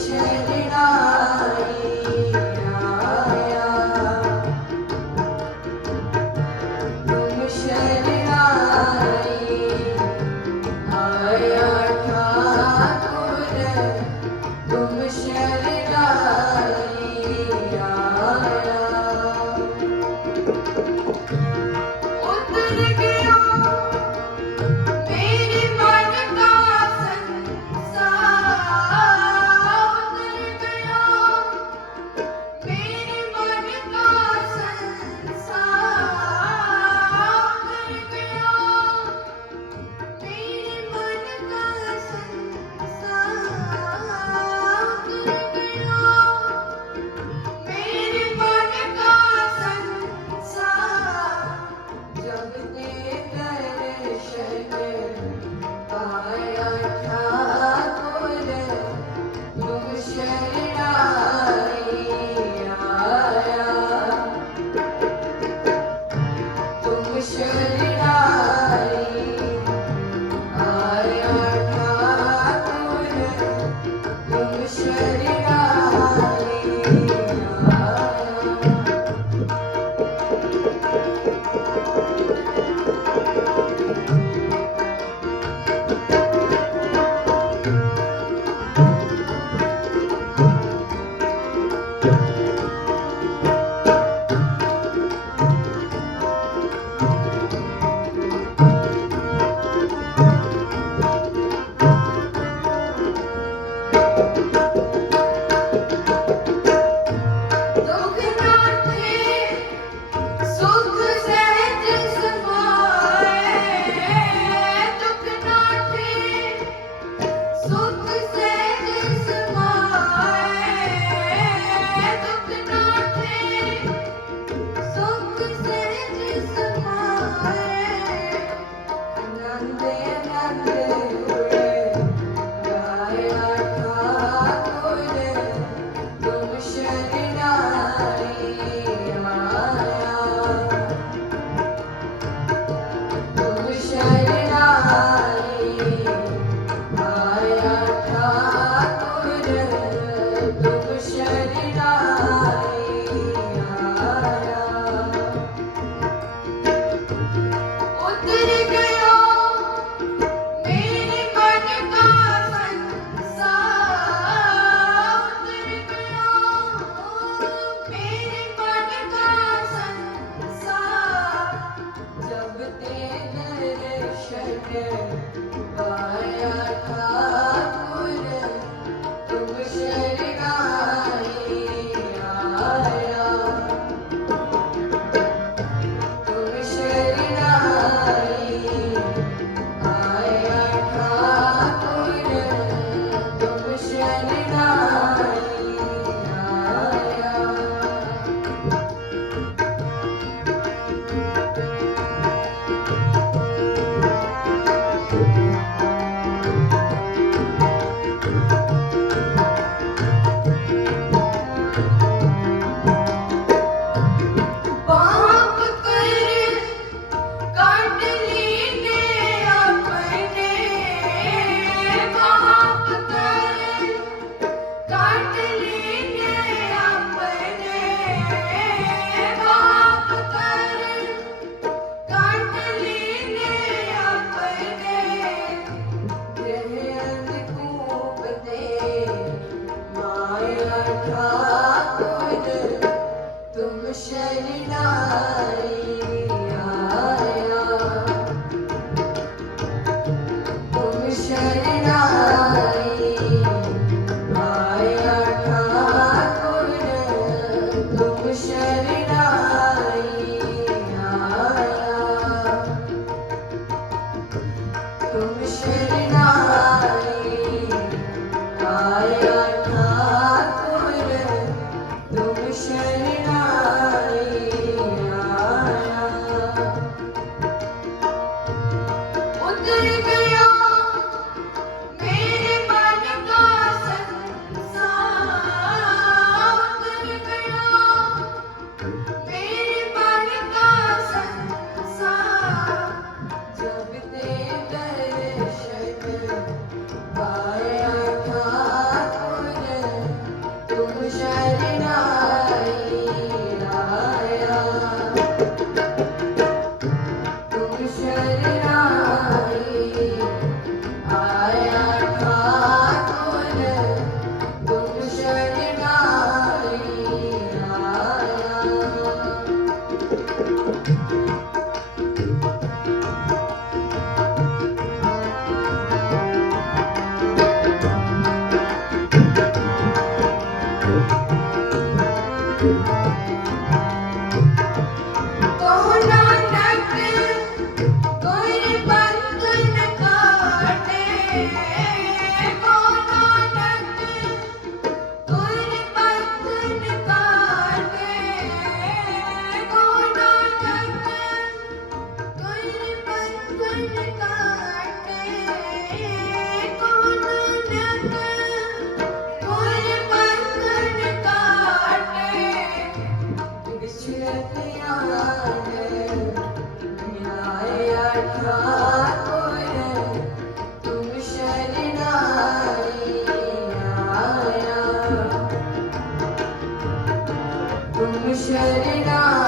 知りたい。Hare Krishna না